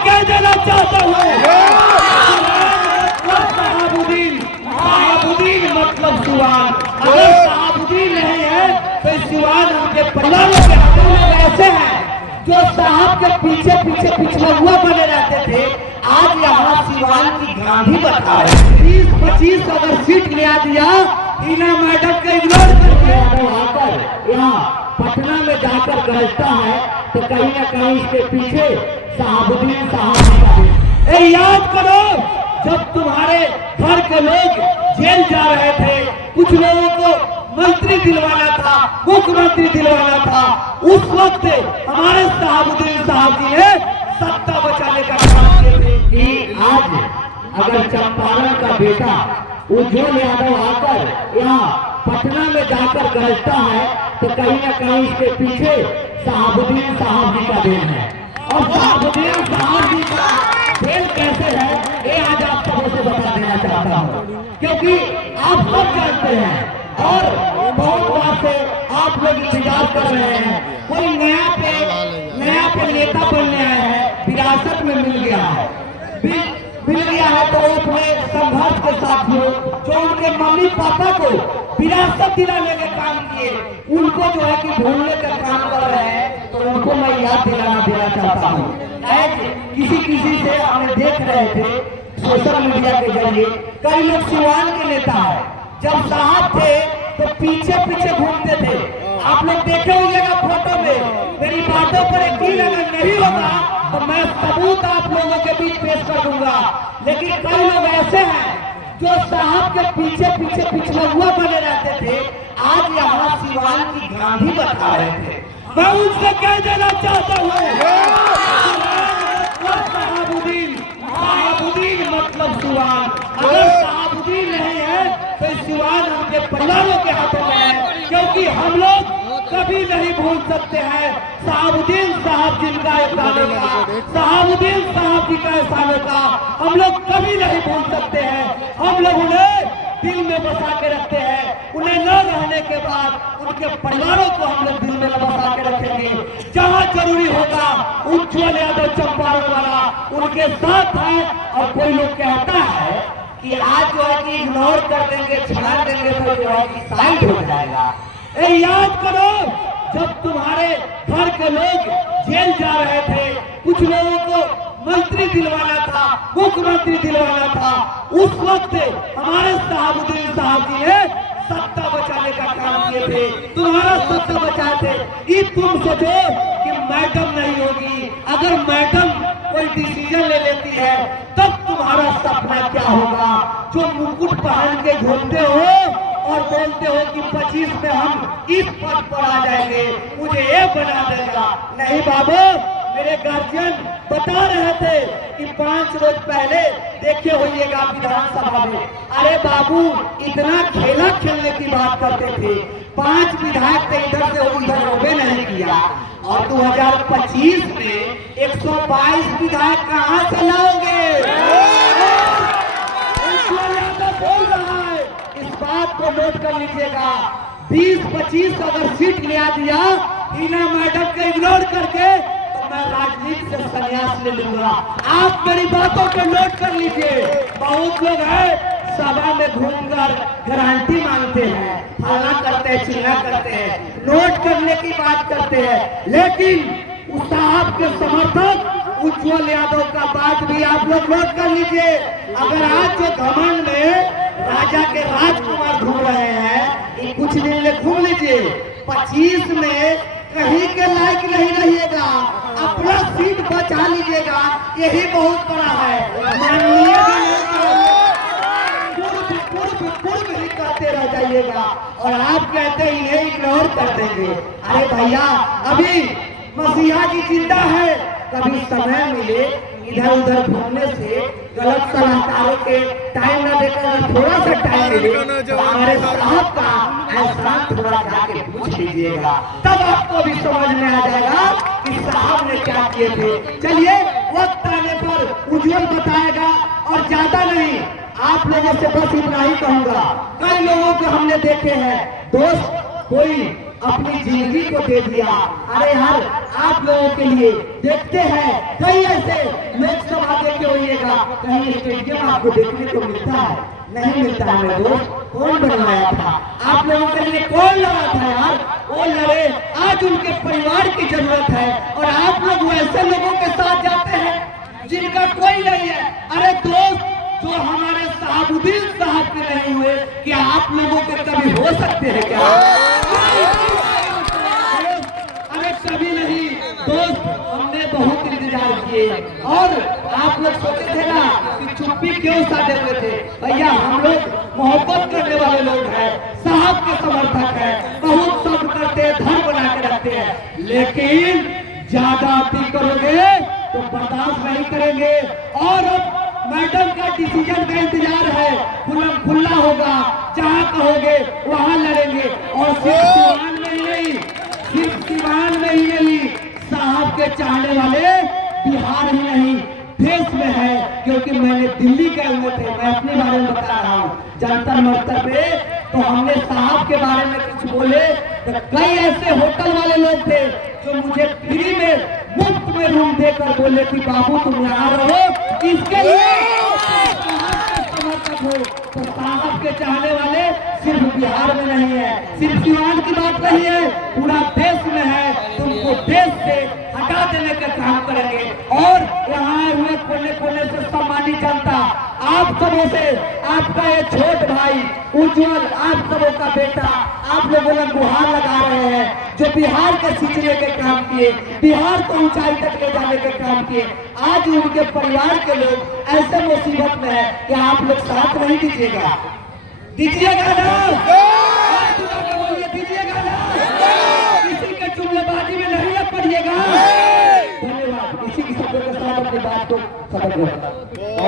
कह देना चाहता हूँ, शहाबुद्दीन, शहाबुद्दीन मतलब सिवान। अगर शहाबुद्दीन नहीं है तो सिवान उनके परिवार के लोग ऐसे हैं जो साहब के पीछे पीछे पिछले हुआ बने रहते थे, आज यहाँ सिवान की गांधी बता रहे। 20-25 अगर सीट ले दिया, हीना मैडम का इग्नोर करके आकर यहाँ पटना में जाकर गरजता है, तो कहीं ना कहीं इसके पीछे शहाबुद्दीन साहब। याद करो, जब तुम्हारे घर के लोग जेल जा रहे थे, कुछ लोगों को मंत्री दिलवाना था, मुख्यमंत्री दिलवाना था, उस वक्त हमारे शहाबुद्दीन साहब जी ने सत्ता बचाने का काम किया कि आज अगर चंपारण का बेटा उज्जवल यादव आकर यहाँ पटना में जाकर गरजता है, तो कहीं ना कहीं इसके पीछे शहाबुद्दीन साहब जी का देन है। और शहाबुद्दीन साहब जी का देन कैसे है, ये आज आप सबों से बता देना चाहता हूँ, क्योंकि आप सब जानते हैं और बहुत बार से आप लोग इंतजार कर रहे हैं। कोई नया पे नेता बनने आया है, विरासत में मिल गया है, मिल गया है, तो वो अपने संघर्ष के साथ जो उनके मम्मी पापा को विरासत दिलाने के काम किए, उनको जो है कि भूलने का काम कर रहे हैं, तो उनको मैं याद दिलाना देना चाहता हूँ। किसी से हमने देख रहे थे सोशल मीडिया के जरिए, कई लोग सिवान के नेता है, जब साहब थे तो पीछे पीछे घूमते थे। आप लोग देखे होंगे फोटो में। मेरी बातों पर यकीन अगर नहीं होगा तो मैं सबूत आप लोगों के बीच पेश कर दूंगा। लेकिन कई लोग ऐसे हैं जो साहब के पीछे पीछे पिछले हुआ बने रहते थे, आज यहाँ सिवान की गांधी बता रहे थे। मैं उनसे कह देना चाहता हूँ, शहाबुद्दीन, शहाबुद्दीन मतलब सिवान। अगर शहाबुद्दीन नहीं है तो सिवान उनके परिवारों के हाथों में है, क्योंकि हम लोग कभी नहीं भूल सकते हैं शहाबुद्दीन साहब जिनका एहसानों का, शहाबुद्दीन साहब जी का एहसानों का हम लोग कभी नहीं भूल सकते हैं। हम लोग उन्हें दिल में बसा के रखते हैं। उन्हें न रहने के बाद उनके परिवारों को हम लोग दिल में बसा के रखेंगे। जहाँ जरूरी होगा उज्जवल यादव चंपारण वाला उनके साथ है। और कोई लोग कहता है कि आज जो है कि इग्नोर कर देंगे, छाड़ देंगे, तो जो है कि साइड हो जाएगा। याद करो, जब तुम्हारे घर के लोग जेल जा रहे थे, कुछ लोगों को मंत्री दिलवाना था, मुख्यमंत्री दिलवाना था, उस वक्त हमारे शहाबुद्दीन साहब जी ने सत्ता बचाने का काम किए थे, तुम्हारा सत्ता बचाए थे। ये तुम सोचो कि मैडम नहीं होगी, अगर मैडम कोई डिसीजन ले लेती है तब तुम्हारा सपना क्या होगा। जो मुकुट पहन के घूमते हो और बोलते हो कि 25 में हम इस पद पर आ जाएंगे, मुझे ये बना देगा। नहीं बाबू, मेरे गार्जियन बता रहे थे कि 5 रोज पहले देखे होइएगा विधानसभा में, अरे बाबू इतना खेला खेलने की बात करते थे। 5 विधायक थे, इधर से उधर होबे नहीं किया। और 2025 में 122 विधायक कहाँ से लाओगे? बोल रहा है, इस बात को नोट कर लीजिएगा। 20-25 अगर सीट ले दिया हीना मैडम को इग्नोर करके, तो मैं राजनीति से संन्यास ले लूंगा। आप मेरी बातों को नोट कर लीजिए। बहुत लोग हैं सभा में घूमकर गारंटी मांगते हैं, फला करते हैं, चिल्ला करते हैं, नोट करने की बात करते हैं, लेकिन उस साहब के समर्थक उज्जवल यादव का बात भी आप लोग नोट कर लीजिए। अगर आज जो घमंड में राजा के राजकुमार घूम रहे हैं, ये कुछ दिन ले घूम लीजिए, 25 में कहीं के लायक नहीं रहिएगा, अपना सीट बचा लीजिएगा, यही बहुत बड़ा है। पूर्व ही करते रह जाइएगा और आप कहते हैं इन्हें इग्नोर कर देंगे। अरे भैया, अभी मसीहा जी जिंदा है, कभी समय मिले इधर उधर घूमने से, गलत सलाहकारों के टाइम न देकर थोड़ा सा टाइम मिले तो हमारे साहब का एहसान थोड़ा जाके पूछ लीजिएगा, तब आपको भी समझ में आ जाएगा कि साहब ने क्या किए थे। चलिए, वक्त आने पर उज्जवल बताएगा। और ज्यादा नहीं, आप लोगों से बस इतना ही कहूंगा। कई लोगों को हमने देखे हैं, दोस्त कोई अपनी जिंदगी को दे दिया। अरे यार, आप लोगों के लिए देखते हैं कई ऐसे लोकसभा देखे होइएगा, कहीं स्टेडियम आपको देखने को मिलता है? नहीं मिलता है मेरे दोस्त। कौन बनवाया था? आप लोगों के लिए कौन लड़ा था यार? वो लड़े। आज उनके परिवार की जरूरत है और आप लोग वैसे लोगों के साथ जाते हैं जिनका कोई नहीं है। अरे दोस्त, जो हमारे शहाबुद्दीन साहब के नहीं हुए, क्या आप लोगों के कभी हो सकते हैं क्या? अरे कभी नहीं दोस्त, हमने बहुत इंतजार किए और आप लोग सोचे थे ना कि चुप्पी क्यों साधे हुए थे? भैया, हम लोग मोहब्बत करने वाले लोग हैं, साहब के समर्थक हैं, बहुत सब करते हैं, धर्म बना के रखते हैं, लेकिन ज्यादा अति करोगे तो बर्दाश्त नहीं करेंगे। और अब मैडम का डिसीजन का इंतजार है, खुला होगा, जहाँ कहोगे वहाँ लड़ेंगे। और सिर्फ सिवान में ही नहीं, सिर्फ सिवान में ही नहीं, साहब के चाहने वाले बिहार ही नहीं देश में है। क्योंकि मैंने दिल्ली गए हुए थे, मैं अपने बारे में बता रहा हूँ, जंतर मंतर पे, तो हमने साहब के बारे में कुछ बोले तो कई ऐसे होटल वाले लोग थे जो मुझे फ्री में मुफ्त में रूम देकर बोले कि बाबू तुम यहाँ रहो, इसके लिए समर्थक हो। तो साहब के चाहने वाले सिर्फ बिहार में नहीं है, सिर्फ सिवान की बात नहीं है, पूरा देश में है। तुमको देश से हटा देने का काम करेंगे। और यहाँ हुए कोने कोने से सम्मानित जनता, आप सबों से, आपका ये छोट भाई उज्जवल, आप सबों का बेटा, आप लोगों ने गुहार लगा रहे हैं, जो बिहार के सींचने के काम किए, बिहार को ऊंचाई तक ले जाने के काम किए। आज उनके परिवार के लोग ऐसे मुसीबत में है कि आप लोग साथ नहीं दीजिएगा, दीजिएगा ना? दीजिएगा ना? किसी के जुमलेबाजी में नहीं लग पड़िएगा। धन्यवाद। इसी की शब्दों के साथ अपनी बात को खत्म करता हूं।